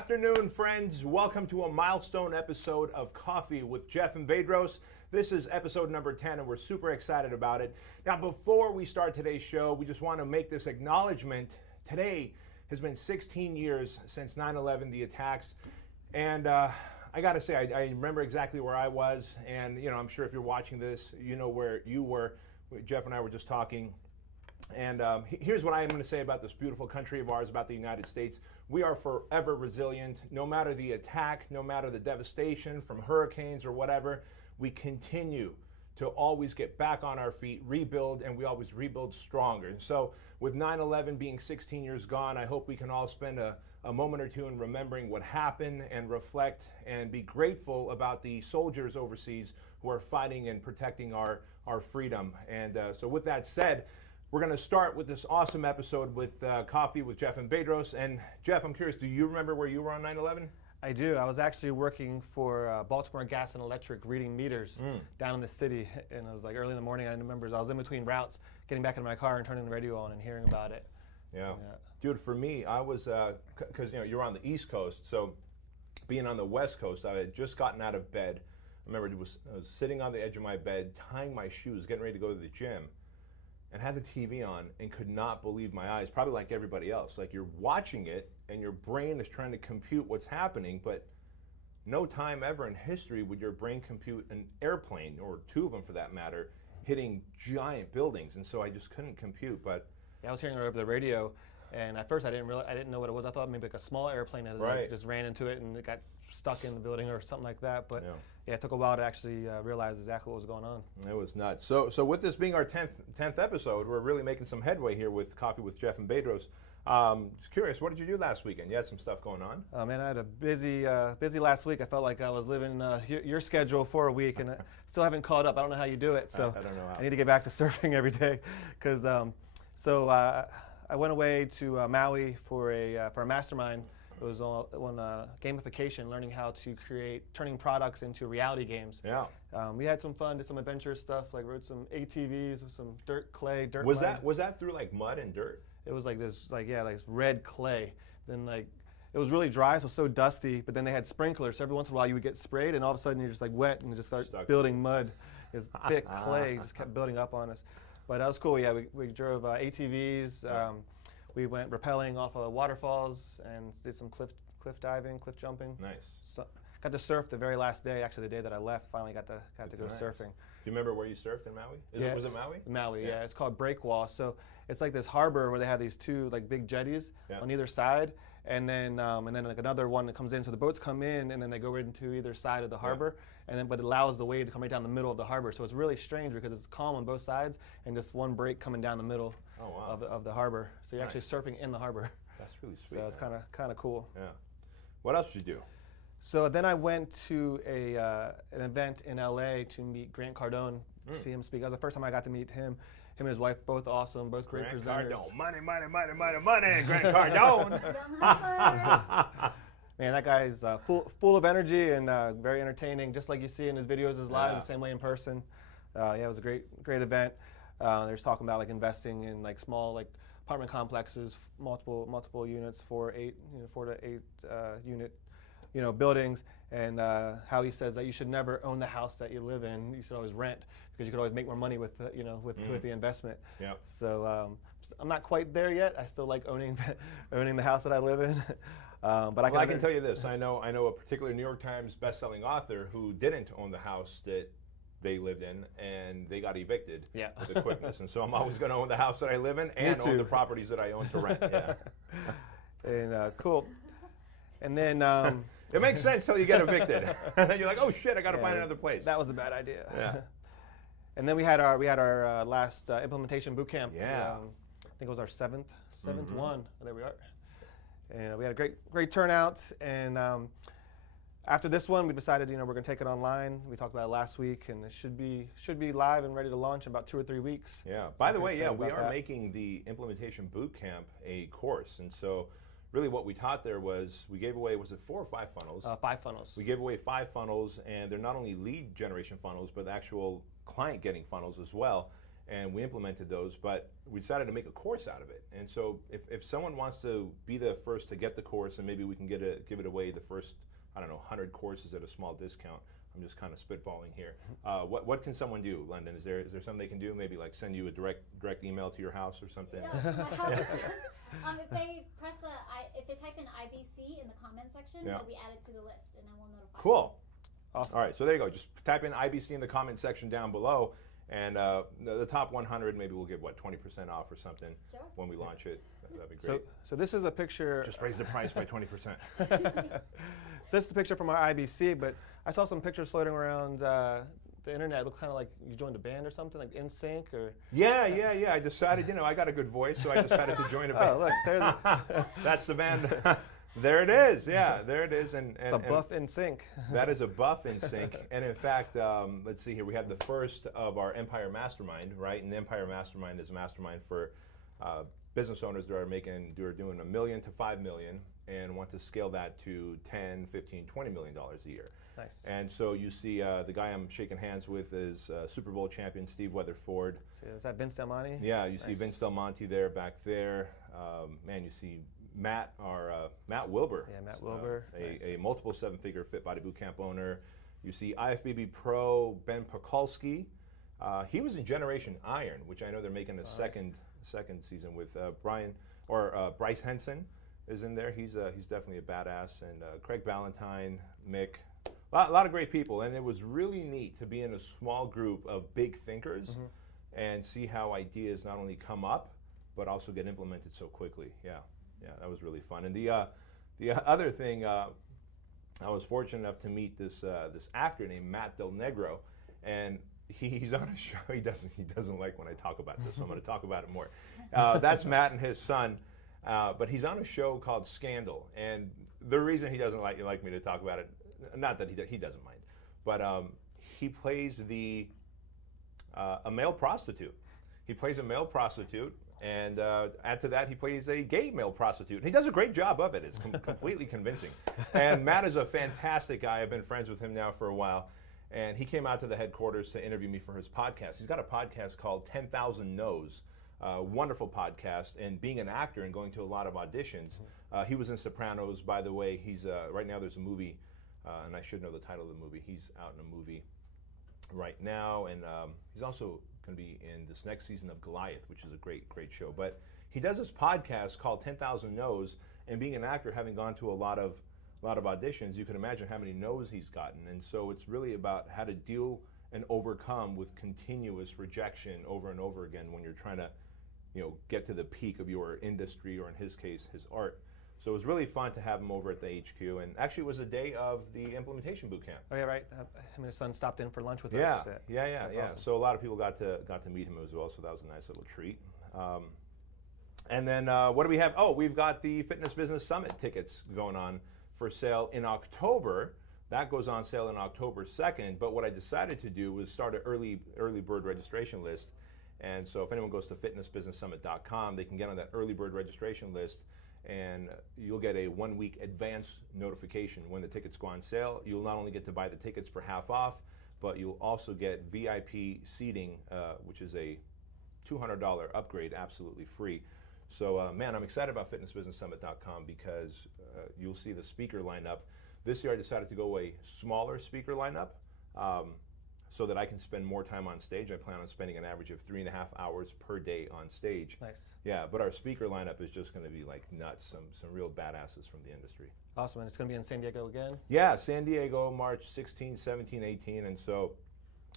afternoon, friends. Welcome to a milestone episode of Coffee with Jeff and Bedros. This is episode number 10, and we're super excited about it. Now, before we start today's show, we just want to make this acknowledgement. Today has been 16 years since 9/11, the attacks, and I got to say, I remember exactly where I was, and I'm sure if you're watching this, you know where you were. Jeff and I were just talking. And here's what I am going to say about this beautiful country of ours, about the United States. We are forever resilient. No matter the attack, no matter the devastation from hurricanes or whatever, we continue to always get back on our feet, rebuild, and we always rebuild stronger. And so with 9/11 being 16 years gone, I hope we can all spend a moment or two in remembering what happened and reflect and be grateful about the soldiers overseas who are fighting and protecting our freedom. And so with that said, we're going to start with this awesome episode with Coffee with Jeff and Bedros. And Jeff, I'm curious, do you remember where you were on 9/11? I do. I was actually working for Baltimore Gas and Electric, reading meters down in the city. And it was like early in the morning. I remember I was in between routes, getting back in my car and turning the radio on and hearing about it. Yeah. Dude, for me, I was, because you're on the East Coast, so being on the West Coast, I had just gotten out of bed. I remember I was sitting on the edge of my bed, tying my shoes, getting ready to go to the gym, and had the TV on and could not believe my eyes, probably like everybody else. Like, you're watching it and your brain is trying to compute what's happening, but no time ever in history would your brain compute an airplane, or two of them for that matter, hitting giant buildings. And so I just couldn't compute. But yeah, I was hearing it over the radio, and at first I didn't know what it was. I thought maybe like a small airplane that just ran into it and it got stuck in the building or something like that. But yeah, it took a while to actually realize exactly what was going on. It was nuts. So with this being our 10th episode, we're really making some headway here with Coffee with Jeff and Bedros. Just curious, what did you do last weekend? You had some stuff going on? Man, I had a busy last week. I felt like I was living your schedule for a week, and I still haven't caught up. I don't know how you do it, so I don't know how. I need to get back to surfing every day. Because I went away to Maui for a mastermind. It was on gamification, learning how to turning products into reality games. Yeah. We had some fun, did some adventure stuff, like rode some ATVs with some dirt Was mud. Was that through like mud and dirt? It was like this, like red clay. Then it was really dry, so dusty. But then they had sprinklers. So every once in a while you would get sprayed, and all of a sudden you're just like wet and you just start building mud. This thick clay just kept building up on us. But that was cool. Yeah, we drove ATVs. We went rappelling off of waterfalls and did some cliff diving, cliff jumping. Nice. So, got to surf the very last day. Actually, the day that I left, finally got to go surfing. Do you remember where you surfed in Maui? Was it Maui? Maui, yeah. It's called Breakwall. So it's like this harbor where they have these two like big jetties on either side, and then like another one that comes in. So the boats come in and then they go right into either side of the harbor, but it allows the wave to come right down the middle of the harbor. So it's really strange because it's calm on both sides and just one break coming down the middle of the harbor. So you're actually surfing in the harbor. That's really sweet. So it's kind of cool. Yeah. What else did you do? So then I went to an event in LA to meet Grant Cardone, see him speak. That was the first time I got to meet him. Him and his wife, both awesome, both great presenters. Cardone. Money, Grant Cardone. Man, that guy's full of energy and very entertaining, just like you see in his videos, his live, the same way in person. It was a great event. They were talking about like investing in like small like apartment complexes, multiple units, 4 to 8 unit buildings, and how he says that you should never own the house that you live in. You should always rent because you could always make more money with the investment. Yeah. So I'm not quite there yet. I still like owning the house that I live in. But I can tell you this. I know a particular New York Times best-selling author who didn't own the house that they lived in, and they got evicted with a quickness. And so I'm always going to own the house that I live in and own the properties that I own to rent. Yeah. And cool. And then it makes sense till you get evicted. And then you're like, oh shit, I got to find another place. That was a bad idea. Yeah. And then we had our last implementation boot camp. Yeah. I think it was our seventh one. There we are. And we had a great turnout. And after this one, we decided we're going to take it online. We talked about it last week, and it should be live and ready to launch in about 2 or 3 weeks. Yeah. By the way, we are making the implementation boot camp a course, and so really what we taught there was we gave away, was it 4 or 5 funnels? 5 funnels. We gave away 5 funnels, and they're not only lead generation funnels, but actual client getting funnels as well. and we implemented those, but we decided to make a course out of it. And so if someone wants to be the first to get the course, and maybe we can give it away the first, I don't know, 100 courses at a small discount. I'm just kind of spitballing here. What can someone do, London? Is there something they can do? Maybe like send you a direct email to your house or something? Yeah, to my house. If they type in IBC in the comment section, they'll be added to the list, and then we'll notify them. Cool. Awesome. All right, so there you go. Just type in IBC in the comment section down below, and the top 100, maybe we'll give, 20% off or something when we launch it. That'd be great. So this is a picture. Just raise the price by 20%. So this is the picture from our IBC, but I saw some pictures floating around the internet. It looked kind of like you joined a band or something, like NSYNC or. Yeah. I decided, I got a good voice, so I decided to join a band. Oh, look, there's That's the band. There it is. Yeah, there it is. And it's a buff NSYNC. That is a buff NSYNC. And in fact, let's see here. We have the first of our Empire Mastermind, right? And the Empire Mastermind is a mastermind for business owners that are doing $1 million to $5 million and want to scale that to $10, $15, $20 million a year. Nice. And so you see the guy I'm shaking hands with is Super Bowl champion Steve Weatherford. So is that Vince Del Monte? Yeah, you see Vince Del Monte there, back there. Man, you see Matt Wilbur. Yeah, Matt Wilbur. A multiple seven-figure Fit Body Bootcamp owner. You see IFBB Pro Ben Pekulski. He was in Generation Iron, which I know they're making a second season with Bryce Henson is in there. He's definitely a badass. And Craig Ballantyne, Mick, a lot of great people. And it was really neat to be in a small group of big thinkers and see how ideas not only come up, but also get implemented so quickly. Yeah, that was really fun. And the other thing, I was fortunate enough to meet this actor named Matt Del Negro, and he's on a show. He doesn't like when I talk about this, so I'm going to talk about it more. That's Matt and his son, but he's on a show called Scandal, and the reason he doesn't like me to talk about it, not that he doesn't mind, but he plays a male prostitute. He plays a male prostitute. And add to that, he plays a gay male prostitute. And he does a great job of it. It's completely convincing. And Matt is a fantastic guy. I've been friends with him now for a while. And he came out to the headquarters to interview me for his podcast. He's got a podcast called 10,000 No's. Wonderful podcast. And being an actor and going to a lot of auditions, he was in Sopranos, by the way. He's right now there's a movie, and I should know the title of the movie. He's out in a movie right now. And he's also going to be in this next season of Goliath, which is a great show. But he does this podcast called 10,000 No's, and being an actor, having gone to a lot of auditions, you can imagine how many no's he's gotten. And so it's really about how to deal and overcome with continuous rejection over and over again when you're trying to, get to the peak of your industry, or in his case, his art. So it was really fun to have him over at the HQ, and actually it was a day of the implementation bootcamp. Oh yeah, right. His son stopped in for lunch with us. us. Yeah. Awesome. So a lot of people got to meet him as well. So that was a nice little treat. And then what do we have? Oh, we've got the Fitness Business Summit tickets going on for sale in October. That goes on sale on October 2nd. But what I decided to do was start an early bird registration list. And so if anyone goes to fitnessbusinesssummit.com, they can get on that early bird registration list. And you'll get a 1-week advance notification when the tickets go on sale. You'll not only get to buy the tickets for half off, but you'll also get VIP seating, which is a $200 upgrade, absolutely free. So, man, I'm excited about fitnessbusinesssummit.com because you'll see the speaker lineup. This year I decided to go a smaller speaker lineup so that I can spend more time on stage. I plan on spending an average of 3.5 hours per day on stage. Nice. Yeah, but our speaker lineup is just going to be like nuts, some real badasses from the industry. Awesome, and it's going to be in San Diego again? Yeah, San Diego, March 16, 17, 18, and so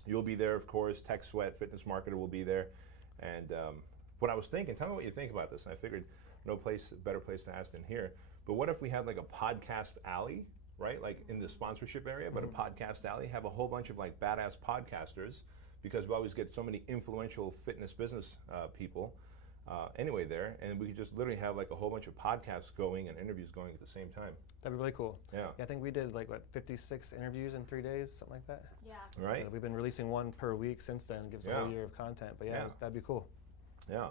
you'll be there, of course. Tech Sweat, Fitness Marketer will be there. And what I was thinking, tell me what you think about this. And I figured better place to ask than here. But what if we had like a podcast alley, right? Like in the sponsorship area, but a podcast alley, have a whole bunch of like badass podcasters, because we always get so many influential fitness business people anyway there, and we could just literally have like a whole bunch of podcasts going and interviews going at the same time. That'd be really cool. Yeah. I think we did 56 interviews in 3 days, something like that. Yeah. Right. We've been releasing one per week since then. It gives a whole year of content. But that'd be cool. Yeah.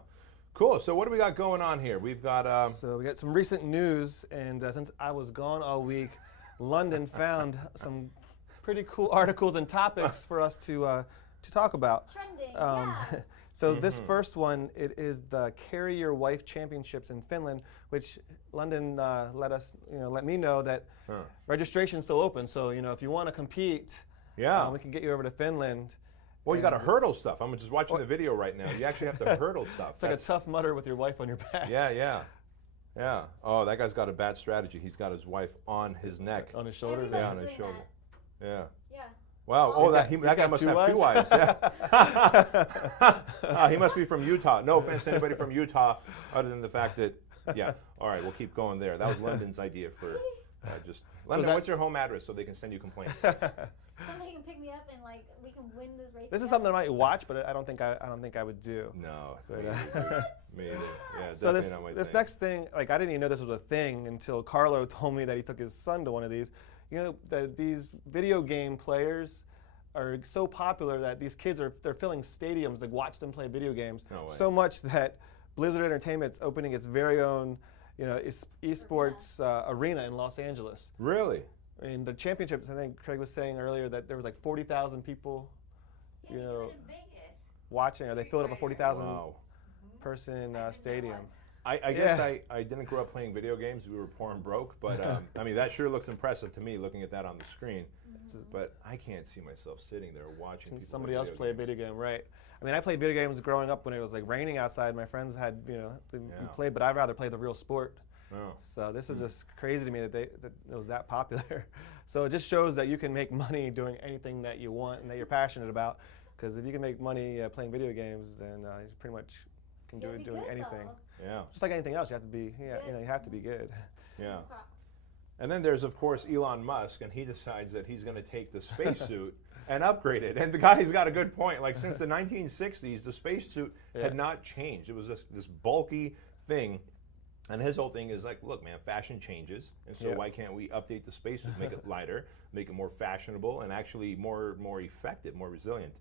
Cool. So what do we got going on here? We've got So we got some recent news, and since I was gone all week, London found some pretty cool articles and topics for us to talk about. Trending, So this first one, it is the Carry Your Wife Championships in Finland, which London let me know that registration is still open. So if you want to compete, we can get you over to Finland. Well, you got to hurdle stuff. I'm just watching the video right now. You actually have to hurdle stuff. It's like a Tough Mudder with your wife on your back. Yeah. Oh, that guy's got a bad strategy. He's got his wife on his neck. On his shoulder? Everybody's on his doing shoulder. that. Yeah. Wow. Oh, that guy must have 2 wives. Yeah. He must be from Utah. No offense to anybody from Utah, other than the fact that, all right, we'll keep going there. That was London's idea for London, what's your home address so they can send you complaints? Somebody can pick me up and we can win this race. This is something I might watch, but I don't think I would do. No, but, me either. Yeah, so definitely not my this thing. next thing, I didn't even know this was a thing until Carlo told me that he took his son to one of these. That these video game players are so popular that these kids they're filling stadiums to watch them play video games. No way. So much that Blizzard Entertainment's opening its very own, esports arena in Los Angeles. Really? I mean, the championships, I think Craig was saying earlier that there was 40,000 people, watching, or they filled up a 40,000 person stadium. I guess I didn't grow up playing video games. We were poor and broke, but I mean, that sure looks impressive to me looking at that on the screen. But I can't see myself sitting there watching people somebody else play a video game, right? I mean, I played video games growing up when it was raining outside. My friends had, they played, but I'd rather play the real sport. Oh. So this is just crazy to me that it was that popular. So it just shows that you can make money doing anything that you want and that you're passionate about. Because if you can make money playing video games, then you pretty much can do it doing anything. Though. Yeah. Just like anything else, you have to be, you have to be good. Yeah. And then there's, of course, Elon Musk, and he decides that he's going to take the spacesuit and upgrade it. And the guy's got a good point. Since the 1960s, the spacesuit had not changed. It was this bulky thing. And his whole thing is look, man, fashion changes, and so why can't we update the spacesuit, make it lighter, make it more fashionable, and actually more effective, more resilient?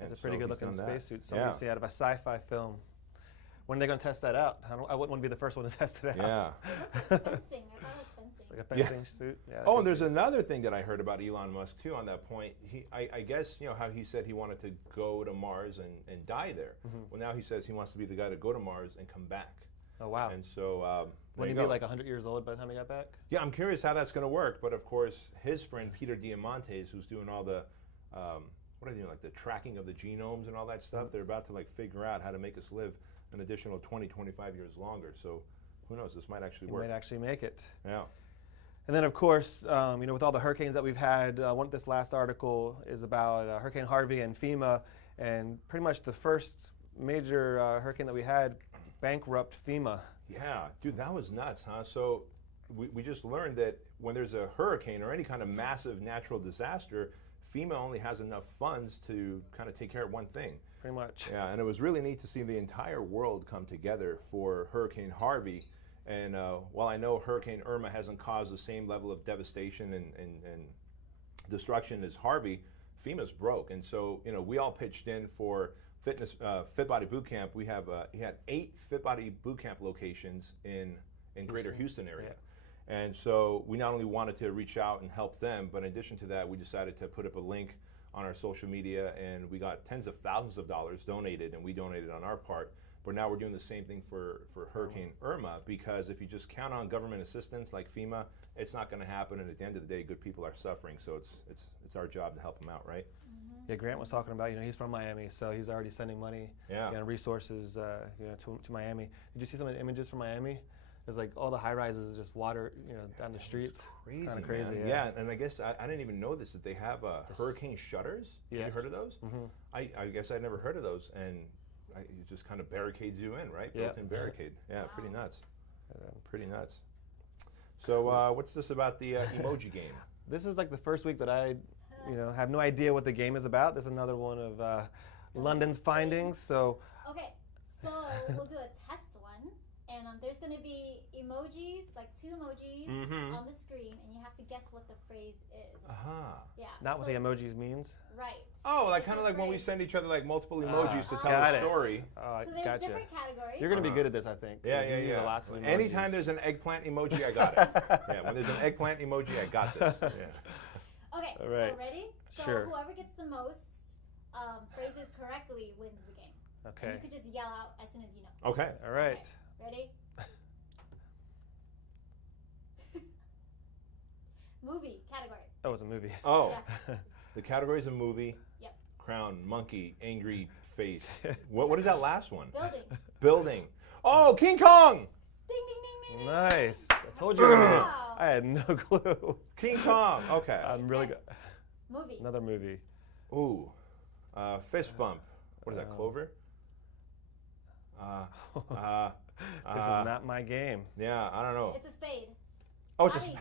It's a pretty good-looking spacesuit. Somebody see out of a sci-fi film. When are they going to test that out? I wouldn't want to be the first one to test it out. Yeah. Fencing. I thought it was fencing. Like a fencing suit. Yeah. Oh, and there's another thing that I heard about Elon Musk too. On that point, I guess how he said he wanted to go to Mars and die there. Well, now he says he wants to be the guy to go to Mars and come back. Oh, wow. And so, wouldn't he be 100 years old by the time he got back? Yeah, I'm curious how that's going to work. But of course, his friend Peter Diamandis, who's doing all the, what are they doing, the tracking of the genomes and all that stuff, they're about to figure out how to make us live an additional 20, 25 years longer. So who knows, this might actually work. He might actually make it. Yeah. And then, of course, with all the hurricanes that we've had, this last article is about Hurricane Harvey and FEMA, and pretty much the first major hurricane that we had bankrupt FEMA. Yeah, dude, that was nuts, huh? So we just learned that when there's a hurricane or any kind of massive natural disaster, FEMA only has enough funds to kind of take care of one thing. Pretty much. Yeah, and it was really neat to see the entire world come together for Hurricane Harvey. And while I know Hurricane Irma hasn't caused the same level of devastation and destruction as Harvey, FEMA's broke. And so, we all pitched in for Fit Body Boot Camp. We had 8 Fit Body Boot Camp locations in Greater Houston area. Yeah. And so we not only wanted to reach out and help them, but in addition to that, we decided to put up a link on our social media, and we got tens of thousands of dollars donated, and we donated on our part. But now we're doing the same thing for Hurricane Irma, because if you just count on government assistance like FEMA, it's not going to happen. And at the end of the day, good people are suffering. So it's our job to help them out, right? Yeah, Grant was talking about, he's from Miami, so he's already sending money, resources, to Miami. Did you see some of the images from Miami? It's all the high rises is just water, down the streets. Crazy, kind of crazy. Man. Yeah, and I guess I didn't even know this, that they have hurricane shutters. Yeah. Have you heard of those? Mm-hmm. I guess I'd never heard of those, and it just kind of barricades you in, right? Yeah. Built-in barricade. Yeah, pretty nuts. Pretty nuts. So what's this about the Emoji Game? This is the first week that I, have no idea what the game is about. This is another one of London's findings. So. Okay, so we'll do a test one, and there's going to be emojis, 2 emojis on the screen, and you have to guess what the phrase is. Yeah. Not what the emojis means. Right. Oh, kind of when we send each other multiple emojis to tell a story. So there's different categories. You're going to be good at this, I think. Yeah. Lots of emojis. Anytime there's an eggplant emoji, I got it. Yeah, when there's an eggplant emoji, I got this. Yeah. Okay, all right. So ready? So sure. Whoever gets the most phrases correctly wins the game. Okay. And you could just yell out as soon as you know. Okay. All right. Okay, ready? Movie category. That was a movie. Oh, Yeah. the category is a movie. Yep. Crown, monkey, angry face. What is that last one? Building. Building. Oh, King Kong. Ding ding ding ding. ding. Nice. I told you. Wow. I had no clue. King Kong. Okay. I'm really good. Movie. Another movie. Ooh. Fist bump. What is that? Clover. This is not my game. Yeah, I don't know. It's a spade. Oh, it's Body.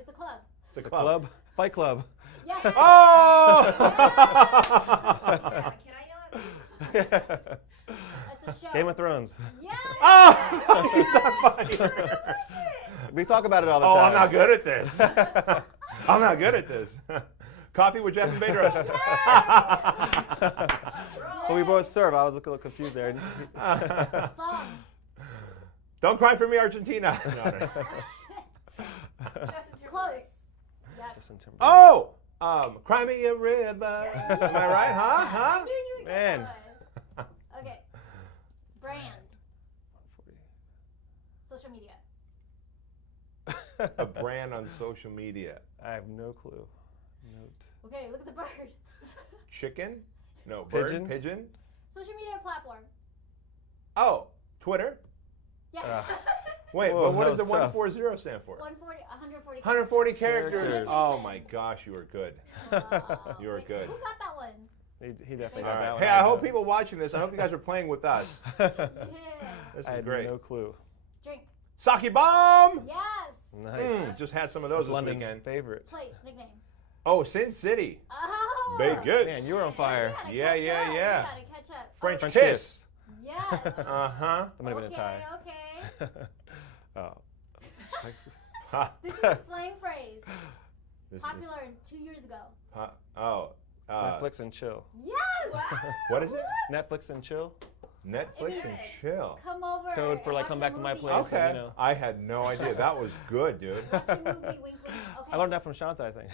It's a club. it's a The club. club. Fight Club. Yes. Oh! Yeah, can I yell at you? It's a show. Game of Thrones. Yes. Oh! It's not funny. We talk about it all the Oh, time. I'm not good at this. I'm not good at this. Coffee with Jeff and Bedros. Well, we both serve. I was a little confused there. Song. Don't cry for me, Argentina. No, no. Justin Close. Timberlake. Yep. Justin Timberlake. Oh! Cry me a river. Am I right? I Huh? knew you would get Man. that one. Okay. Brand. Social media. A brand on social media. I have no clue. Note. Okay, look at the bird. Chicken? No, bird? Pigeon? Pigeon? Social media platform. Oh, Twitter? Yes. Wait, Whoa, but what that does the was tough. 140 stand for? 140. 140 characters. Characters. Oh my gosh, you were good. You were Wait, good. Who got that one? He definitely All got that right. one. Hey, I hope people watching this, I hope you guys are playing with us. Yeah. This I is had great. no clue. Drink. Sake bomb! Yes. Nice. Just had some of those this London's weekend. favorite. Place. Nickname. Oh, Sin City. Oh. Vegas. Man, you were on fire. Yeah, yeah, yeah. You gotta catch up. French French kiss. kiss. Yes. Uh-huh. That might have been a tie. Okay. Oh. Ha, This is a slang phrase. this is- Popular 2 years ago. ha, oh. Netflix and chill. Yes. What is it? Netflix and chill. Netflix and chill. Come over. Code for and like watch come a back to my movie. place. Okay. You know. I had no idea. That was good, dude. Watch a movie. Wink, wink. Okay. I learned that from Shanta, I think.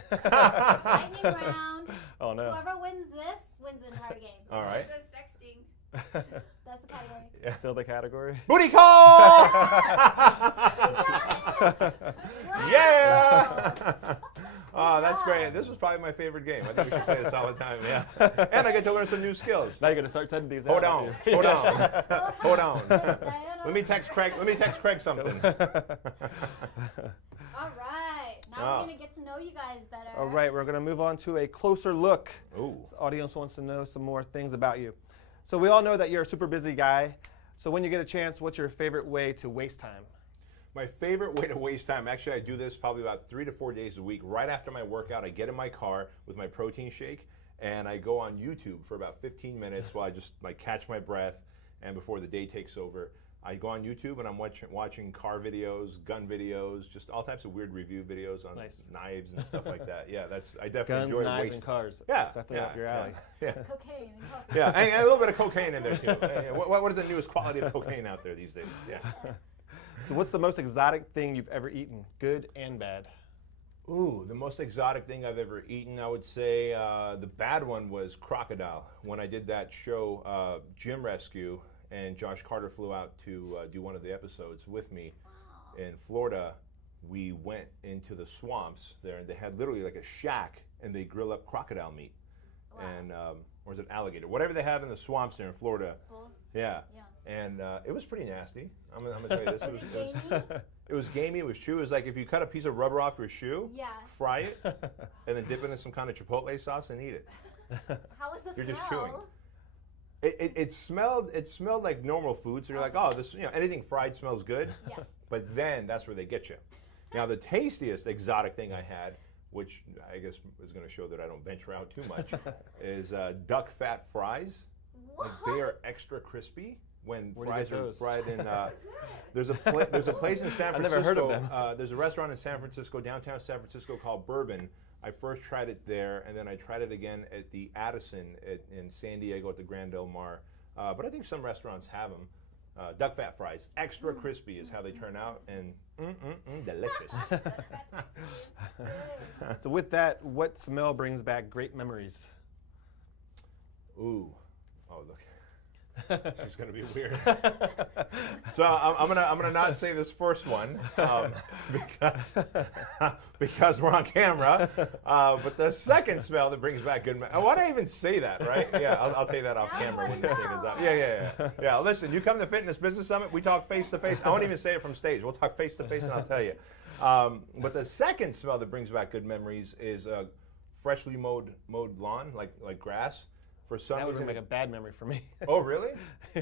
Lightning round. Oh no. Whoever wins this wins the entire game. All right. Says sexting. That's the category. Yeah. Still the category. Booty call! Wow. Yeah! Oh, that's great. This was probably my favorite game. I think we should play this all the time. Yeah. And I get to learn some new skills. Now you're gonna start sending these Hold out. on. aren't you? Hold on. Hold on. Let Let me text Craig something. All right. Now Oh. we're gonna get to know you guys better. All right, we're gonna move on to a closer look. Ooh. The audience wants to know some more things about you. So we all know that you're a super busy guy. So when you get a chance, what's your favorite way to waste time? My favorite way to waste time, actually I do this probably about 3 to 4 days a week. Right after my workout, I get in my car with my protein shake and I go on YouTube for about 15 minutes while I just like catch my breath and before the day takes over. I go on YouTube and I'm watching car videos, gun videos, just all types of weird review videos on Nice. knives and stuff like that. Yeah, I definitely Guns, enjoy knives, wasting. and cars. Yeah, That's definitely up your alley. Yeah. Cocaine and coffee. Yeah, and a little bit of cocaine in there too. Yeah, what is the newest quality of cocaine out there these days? Yeah. So what's the most exotic thing you've ever eaten, good and bad? Ooh, the most exotic thing I've ever eaten, I would say the bad one was crocodile. When I did that show, Gym Rescue, and Josh Carter flew out to do one of the episodes with me in Florida, we went into the swamps there, and they had literally like a shack, and they grill up crocodile meat. Wow. And or is it alligator? Whatever they have in the swamps there in Florida. Both. Yeah. Yeah. And it was pretty nasty. I'm gonna tell you this. Was it gamey? It was gamey. It was true. It was like if you cut a piece of rubber off your shoe, Yeah. fry it, and then dip it in some kind of chipotle sauce and eat it. How was the You're smell? just chewing. It smelled like normal food. So you're like, oh, this anything fried smells good. Yeah. But then that's where they get you. Now the tastiest exotic thing I had, which I guess is going to show that I don't venture out too much, is duck fat fries. What? Like, they are extra crispy when Where do you fries get are those? fried in. There's a place in San Francisco. I've never heard of them. There's a restaurant in San Francisco, downtown San Francisco, called Bourbon. I first tried it there, and then I tried it again at the Addison in San Diego at the Grand Del Mar. But I think some restaurants have them. Duck fat fries, extra crispy is how they turn out, and delicious. So with that, what smell brings back great memories? Ooh, oh look, She's gonna be weird. So I'm gonna not say this first one because we're on camera. But the second smell that brings back good. Why did I even say that? Right? Yeah, I'll take that off camera when this thing is up. Yeah. Listen, you come to Fitness Business Summit, we talk face to face. I won't even say it from stage. We'll talk face to face, and I'll tell you. But the second smell that brings back good memories is freshly mowed lawn, like grass. For some That would reason, make a bad memory for me. Oh, really?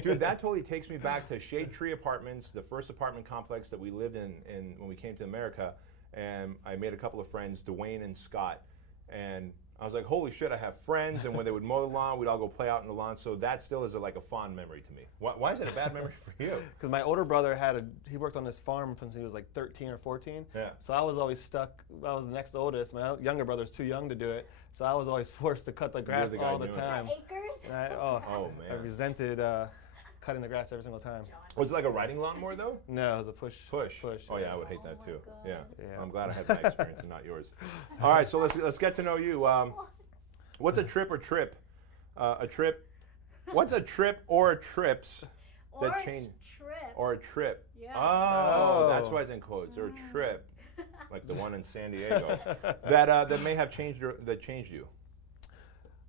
Dude, that totally takes me back to Shade Tree Apartments, the first apartment complex that we lived in when we came to America. And I made a couple of friends, Dwayne and Scott. And I was like, holy shit, I have friends. And when they would mow the lawn, we'd all go play out in the lawn. So that still is like a fond memory to me. Why is it a bad memory for you? Because my older brother he worked on this farm since he was like 13 or 14. Yeah. So I was always stuck. I was the next oldest. My younger brother's too young to do it. So I was always forced to cut the grass all the time. Acres? And Oh, I man. resented cutting the grass every single time. Was it like a riding lawnmower, though? No, it was a push. Oh, yeah, I would hate that, Oh, too. my God. Yeah. I'm glad I had that experience and not yours. All right, so let's get to know you. What's a trip or trip? A trip. What's a trip or trips Or that change? trip. Or a trip. Yeah. Oh, that's why it's in quotes. Or a trip, like the one in San Diego, that may have changed that changed you.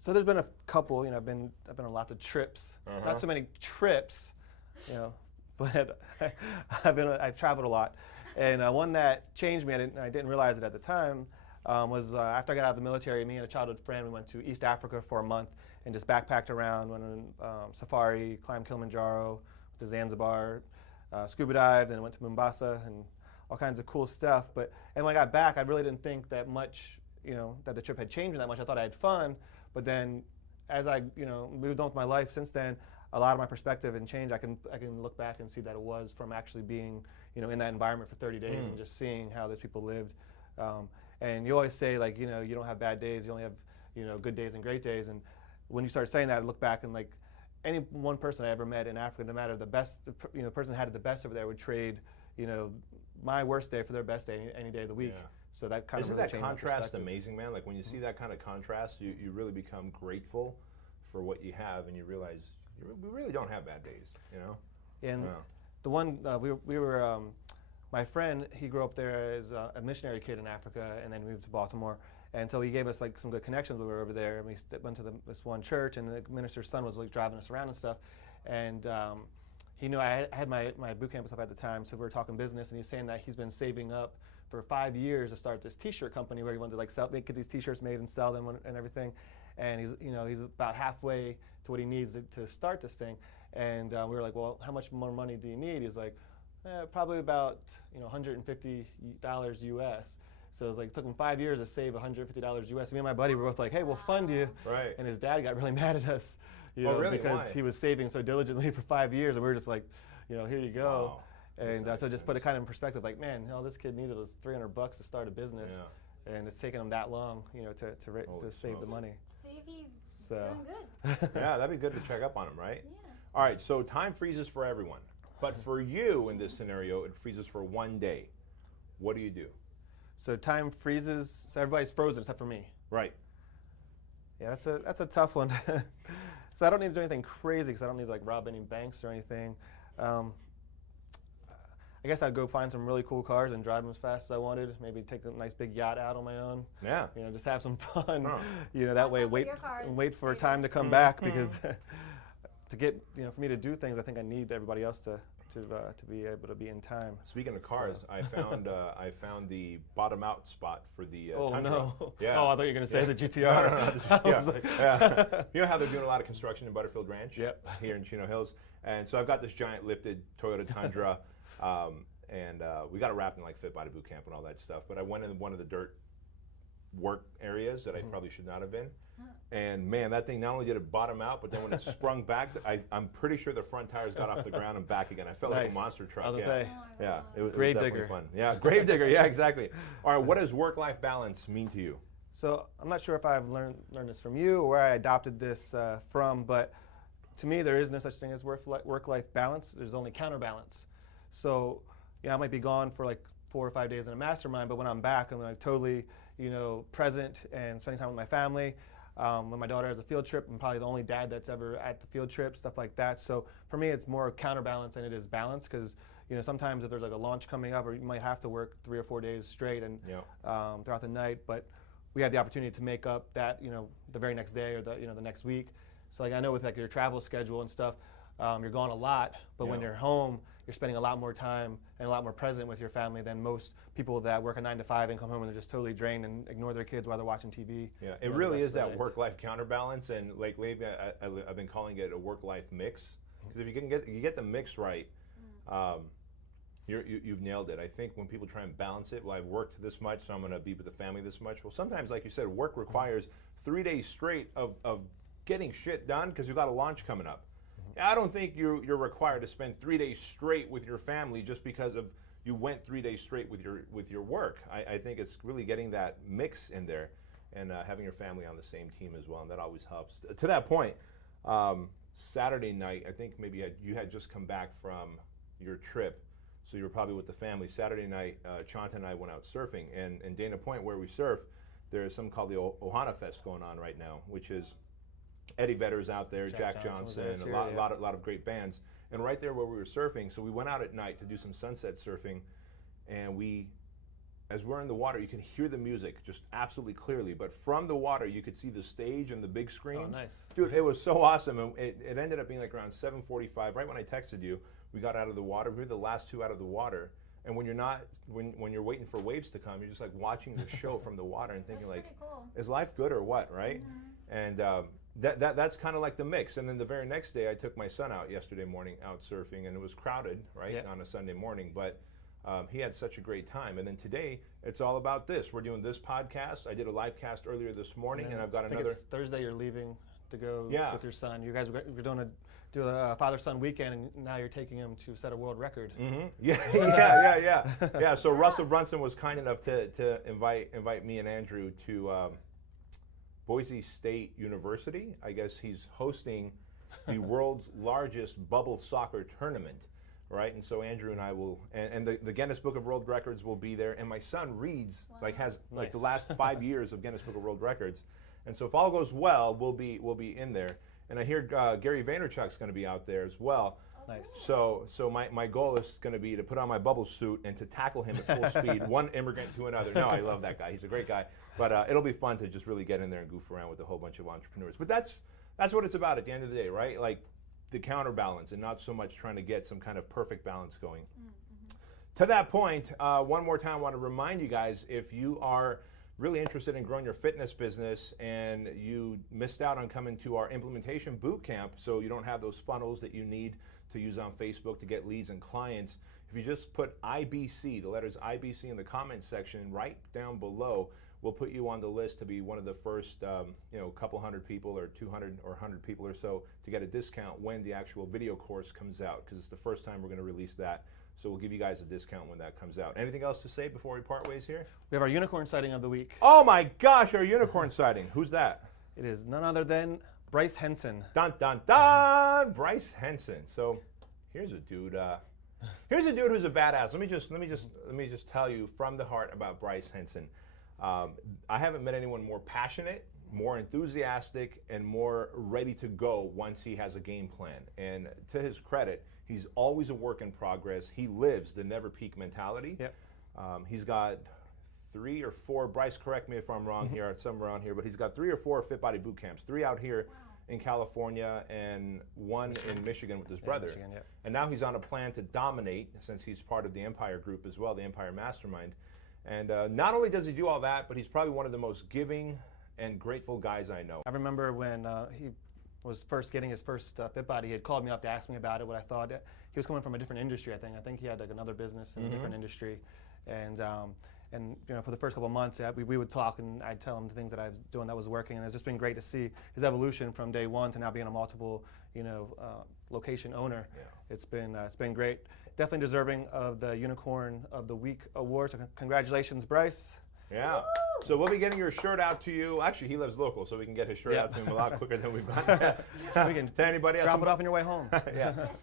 So there's been a couple. I've been on lots of trips. Not so many trips, but I've traveled a lot. And one that changed me, I didn't realize it at the time, was after I got out of the military. Me and a childhood friend, we went to East Africa for a month and just backpacked around. Went on safari, climbed Kilimanjaro, went to Zanzibar, scuba dived, and went to Mombasa and all kinds of cool stuff. And when I got back, I really didn't think that much, that the trip had changed me that much. I thought I had fun. But then, as I moved on with my life since then, a lot of my perspective and change. I can look back and see that it was from actually being in that environment for 30 days and just seeing how those people lived. And you always say you don't have bad days. You only have good days and great days. And when you start saying that, I look back and any one person I ever met in Africa, no matter the best person that had it the best over there, would trade my worst day for their best day any day of the week. Yeah. So that kind Isn't of really that changed my contrast perspective. amazing, man? Like when you see that kind of contrast, you really become grateful for what you have, and you realize we really don't have bad days, And Yeah. the one we were, my friend, he grew up there as a missionary kid in Africa, and then moved to Baltimore. And so he gave us some good connections when we were over there. And we went to this one church, and the minister's son was driving us around and stuff. And he knew I had my boot camp and stuff at the time, so we were talking business. And he's saying that he's been saving up for 5 years to start this T-shirt company where he wanted to get these T-shirts made and sell them and everything. And he's about halfway to what he needs to start this thing. And we were like, well, how much more money do you need? He's like, probably about $150 US. So it took him 5 years to save $150 US. Me and my buddy were both like, hey, we'll fund you. Right. And his dad got really mad at us, Really? because Why? he was saving so diligently for 5 years, and we were just like, here you go. Wow. And Makes so just sense. put it kind of in perspective, like, man, all this kid needed was $300 to start a business, and it's taken him that long, to save the smokes. money. See if he's So doing good. Yeah, that'd be good to check up on him, right? Yeah. All right, so time freezes for everyone. But for you in this scenario, it freezes for 1 day. What do you do? So time freezes, so everybody's frozen except for me. Right. Yeah, that's a tough one. So I don't need to do anything crazy because I don't need to rob any banks or anything. I guess I'd go find some really cool cars and drive them as fast as I wanted. Maybe take a nice big yacht out on my own. Yeah. Just have some fun. Oh. That way Watch out for your cars, wait for Bedros. time to come back, because to get for me to do things, I think I need everybody else to be able to be in time. Speaking of cars, I found the bottom out spot for the Oh Tundra. no! Yeah. Oh, I thought you were going to say Yeah. the GTR. No, the I GTR. was like, Yeah. You know how they're doing a lot of construction in Butterfield Ranch? Yep. Here in Chino Hills. And so I've got this giant lifted Toyota Tundra, and we got it wrapped in Fit Body Boot Camp and all that stuff. But I went in one of the dirt work areas that I probably should not have been. And man, that thing not only did it bottom out, but then when it sprung back, I'm pretty sure the front tires got off the ground and back again. I felt like a Nice. monster truck. I was yeah. gonna say, Oh my Yeah, God. it was Grave definitely digger. fun. Yeah, grave digger. Yeah, exactly. All right, what does work-life balance mean to you? So I'm not sure if I've learned this from you or where I adopted this from, but to me there is no such thing as work-life balance. There's only counterbalance. So I might be gone for 4 or 5 days in a mastermind, but when I'm back, I'm totally present and spending time with my family. When my daughter has a field trip, I'm probably the only dad that's ever at the field trip, stuff like that. So for me, it's more counterbalance than it is balance, because sometimes if there's like a launch coming up, or you might have to work 3 or 4 days straight and throughout the night, but we have the opportunity to make up that the very next day or the next week. So like I know with like your travel schedule and stuff, you're gone a lot, but when you're home, you're spending a lot more time and a lot more present with your family than most people that work a 9 to 5 and come home and they're just totally drained and ignore their kids while they're watching TV. Yeah, it really is that work-life counterbalance, and like lately I've been calling it a work-life mix, because if you get the mix right, you've nailed it. I think when people try and balance it, well, I've worked this much, so I'm going to be with the family this much. Well, sometimes, like you said, work requires 3 days straight of getting shit done because you've got a launch coming up. I don't think you're required to spend 3 days straight with your family just because of you went 3 days straight with your work. I think it's really getting that mix in there and having your family on the same team as well, and that always helps. To that point, Saturday night, I think maybe you had just come back from your trip, so you were probably with the family. Saturday night, Chanta and I went out surfing, and in Dana Point where we surf, there's something called the Ohana Fest going on right now, which is Eddie Vedder's out there, Jack Johnson, a lot of great bands. And right there where we were surfing, so we went out at night to do some sunset surfing, and as we're in the water, you can hear the music just absolutely clearly, but from the water, you could see the stage and the big screens. Oh, nice. Dude, it was so awesome, and it ended up being like around 7:45, right when I texted you, we got out of the water. We were the last two out of the water, and when you're waiting for waves to come, you're just like watching the show from the water and thinking like, cool. Is life good or what, right? And that's kind of like the mix. And then the very next day, I took my son out yesterday morning out surfing, and it was crowded, right, on a Sunday morning, but he had such a great time. And then today, it's all about this. We're doing this podcast. I did a live cast earlier this morning, and I've got another. It's Thursday you're leaving to go with your son. You guys were going to do a father-son weekend, and now you're taking him to set a world record. Yeah. So Russell Brunson was kind enough to invite me and Andrew to Boise State University. I guess he's hosting the world's largest bubble soccer tournament, right? And so Andrew and I will, and the Guinness Book of World Records will be there. And my son reads, has the last 5 years of Guinness Book of World Records. And so if all goes well, we'll be in there. And I hear Gary Vaynerchuk's going to be out there as well. Nice. So my goal is going to be to put on my bubble suit and to tackle him at full speed, one immigrant to another. No, I love that guy. He's a great guy. But it'll be fun to just really get in there and goof around with a whole bunch of entrepreneurs. But that's what it's about at the end of the day, right? Like the counterbalance, and not so much trying to get some kind of perfect balance going. To that point, one more time, I want to remind you guys, if you are really interested in growing your fitness business and you missed out on coming to our implementation boot camp, so you don't have those funnels that you need to use on Facebook to get leads and clients, if you just put IBC, the letters IBC in the comment section right down below, we'll put you on the list to be one of the first couple hundred people or 200 or 100 people or so to get a discount when the actual video course comes out, because it's the first time we're going to release that. So we'll give you guys a discount when that comes out. Anything else to say before we part ways here? We have our unicorn sighting of the week. Oh my gosh, our unicorn sighting. Who's that? It is none other than Bryce Henson. Dun dun dun! Bryce Henson. So here's a dude. Here's a dude who's a badass. Let me just tell you from the heart about Bryce Henson. I haven't met anyone more passionate, more enthusiastic, and more ready to go once he has a game plan. And to his credit, he's always a work in progress. He lives the never peak mentality. Yep. He's got 3 or 4, Bryce, correct me if I'm wrong here, somewhere around here, but he's got 3 or 4 fit body boot camps, 3 out here in California and 1 in Michigan with his brother. Michigan, yep. And now he's on a plan to dominate, since he's part of the Empire group as well, the Empire Mastermind. And not only does he do all that, but he's probably one of the most giving and grateful guys I know. I remember when he was first getting his first fit body, he had called me up to ask me about it, what I thought. He was coming from a different industry, I think. I think he had like another business in a different industry. And for the first couple of months, we would talk, and I'd tell him the things that I was doing that was working. And it's just been great to see his evolution from day one to now being a multiple, location owner. Yeah. It's been great. Definitely deserving of the Unicorn of the Week award. So congratulations, Bryce. Yeah. Woo! So we'll be getting your shirt out to you. Actually, he lives local, so we can get his shirt out to him a lot quicker than we've gotten we can to anybody else. Drop it off on your way home.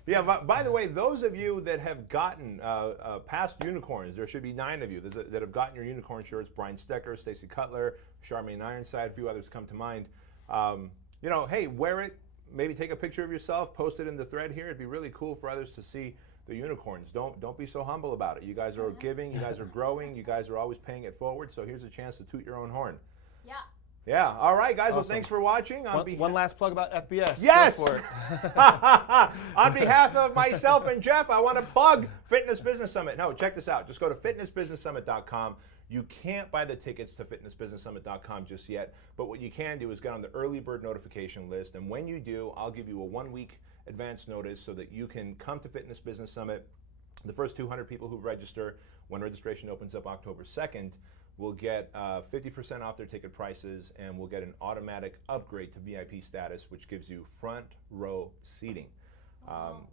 Yeah. By the way, those of you that have gotten past unicorns, there should be 9 of you that have gotten your unicorn shirts. Brian Stecker, Stacy Cutler, Charmaine Ironside, a few others come to mind. You know, hey, wear it. Maybe take a picture of yourself, post it in the thread here. It'd be really cool for others to see the unicorns. Don't be so humble about it. You guys are giving. You guys are growing. You guys are always paying it forward. So here's a chance to toot your own horn. Yeah. Yeah. All right, guys. Awesome. Well, thanks for watching. One last plug about FBS. Yes. Go for it. On behalf of myself and Jeff, I want to plug Fitness Business Summit. No, check this out. Just go to fitnessbusinesssummit.com. You can't buy the tickets to fitnessbusinesssummit.com just yet, but what you can do is get on the early bird notification list, and when you do, I'll give you a 1-week advance notice so that you can come to Fitness Business Summit. The first 200 people who register, when registration opens up October 2nd, will get 50% off their ticket prices, and will get an automatic upgrade to VIP status, which gives you front row seating.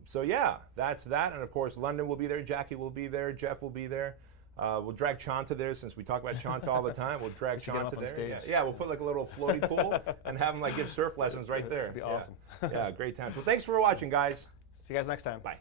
So yeah, that's that, and of course London will be there, Jackie will be there, Jeff will be there. We'll drag Chanta there, since we talk about Chanta all the time. We'll drag Chanta there. Yeah, we'll put like a little floaty pool and have him like give surf lessons right there. That'd be awesome. Yeah, great times. Well, thanks for watching, guys. See you guys next time. Bye.